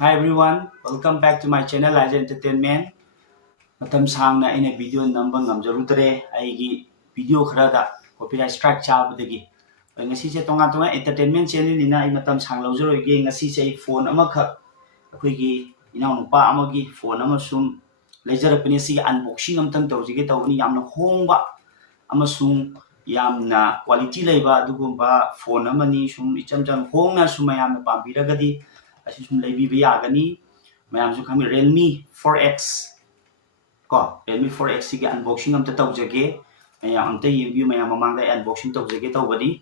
Hi everyone, welcome back to my channel 𝙍𝙚𝙞 entertainment. Matam sangna ina video namba ngamjarudre aigi video kharada copyright strike chabadagi. Ngasi se tonga entertainment channel nina ai matam sang lawjaroige ngasi se phone ama khak akhoi inaw nupa amagi phone ama sum lejarapani si unboxing amtam tawjige tawni yamna hongba amasung yamna quality leiba adugumba phone amani sum ichamjam hongna suma yamna pambiragadi asi sum leibi yagani mayam su khami Realme 4X ko Realme 4X si unboxing amta tawjage mayam amta yengbiu mayam mamangda unboxing tawjage tawbani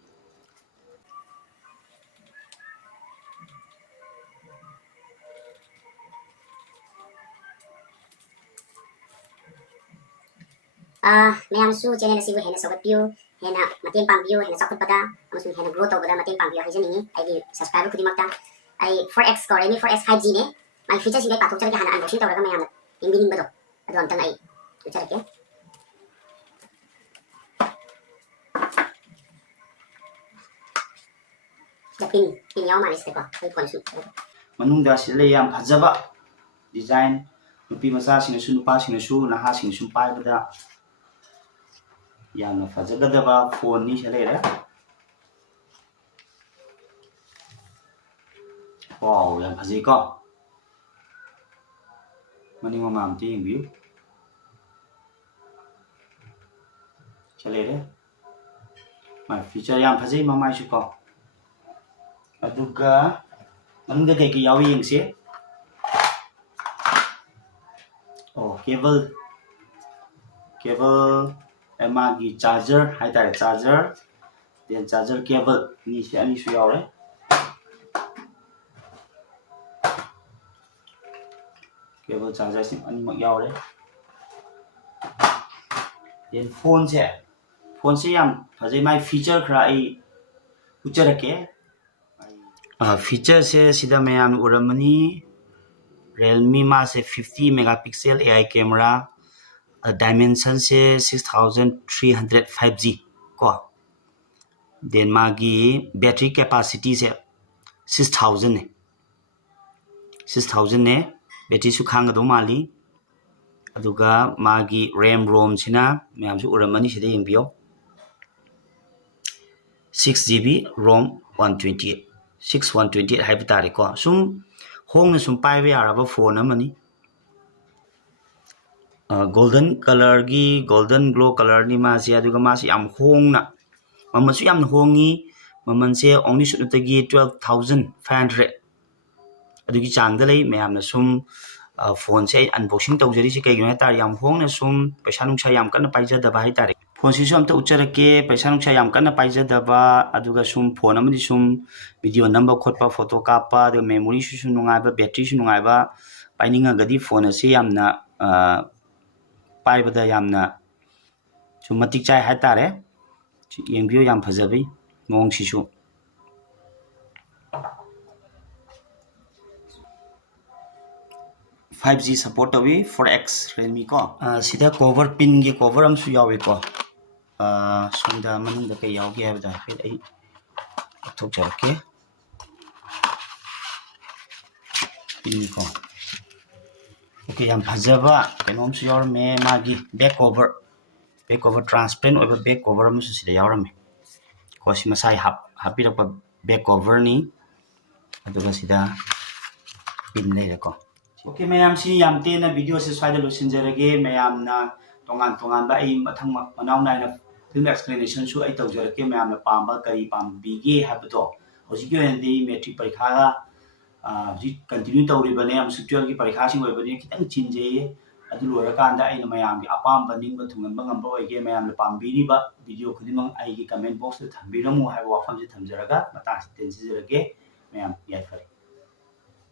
mayam su channel asibu hena sobat view hena mateng pang view hena sakut pada amasung hena grow tawbada mateng pang view hajaningi ai subscriber kudimakta ai 4X ko Realme 4X 5G ne my features ingai pathok charake hana unboxing tawraga mayam ingbining bado adu amtang ai charake pin yaw manis ko ai phone su manungda sile yam fajaba design nupi macha sinasu nupa sinasu naha sinasu paibada yamna fajagadaba phone ni selere. Wow, yang fajai ko maning mamam ti yengbiu selere my feature yang fajai mamai su ko aduga manungda kai ki yawi yengse cable magi charger hai tare charger then charger cable ni se ani su yaure cable charger sim ani mak yaure then phone se yam fajai mai feature khra ai ujarake feature se sida mayam uramani Realme ma se 50 megapixel AI camera dimension se 6300 5G ko then magi battery capacity se 6000 ne battery su khang do mali aduga magi RAM-ROM sina mayam su uramani sida yengbiyo 6GB ROM 128 6128 haiba tare ko sum hongna sum paiba yaraba phone amani golden color gi golden glow color ni ma se aduga ma se yam hongna maman su yam hongi maman se only su tagi 12500 adugi changda lei mayam na sum phone se unboxing tawjari se kaigina tar yam hongna sum paisa nungsa yam kana paija daba hai tare phone si amta ucharake paisa nungsa yam kana paija daba aduga sum phone amani sum video number khotpa photo kapa de memory su nungai ba battery su nungai ba paininga gadi phone se yamna paibada yamna sum matik chai hai tare yengbiyo yam fajabi mong sisu 5G support awi 4X Realme ko sida cover pin gi cover am su yawe ko sunda manungda kai yawge habda fit ai thok jarake pin ko okay yam fajaba kenom su yor me magi back cover transparent oiba back cover am su sida yawrame ko si masai hapira pa back cover ni aduga sida pin leire ko okay mayam si yam te na video se swaida losinjarage mayam na tongan ba ai mathang manaw na film explanation su ai tawjarake mayam na pamba kari pambige habdo hojiki endi metric parikha ga ji continue tawri bane am sector ki parikha sing oi bane kitang chinje adu lora kanda ai na mayam gi apam baning ba thungan ba ngamba oi ge mayam na pambiri ba video khudimang ai gi comment box ta thambiramu hai wa pham je thamjaraga mata tensi jarage mayam yai fare